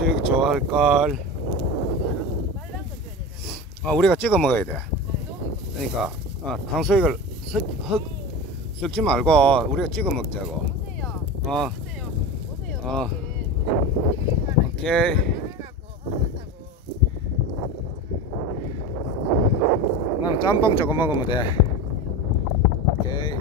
수육 좋아할걸. 아, 우리가 찍어 먹어야 돼. 그러니까 탕수육을 섞지 말고 우리가 찍어 먹자고. 오케이. 난 짬뽕 조금 먹으면 돼. 오케이.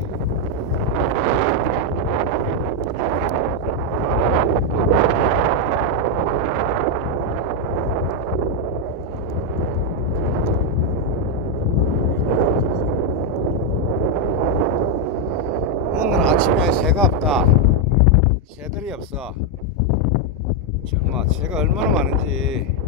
오늘 아침에 새가 없다. 새들이 없어. 정말 새가 얼마나 많은지.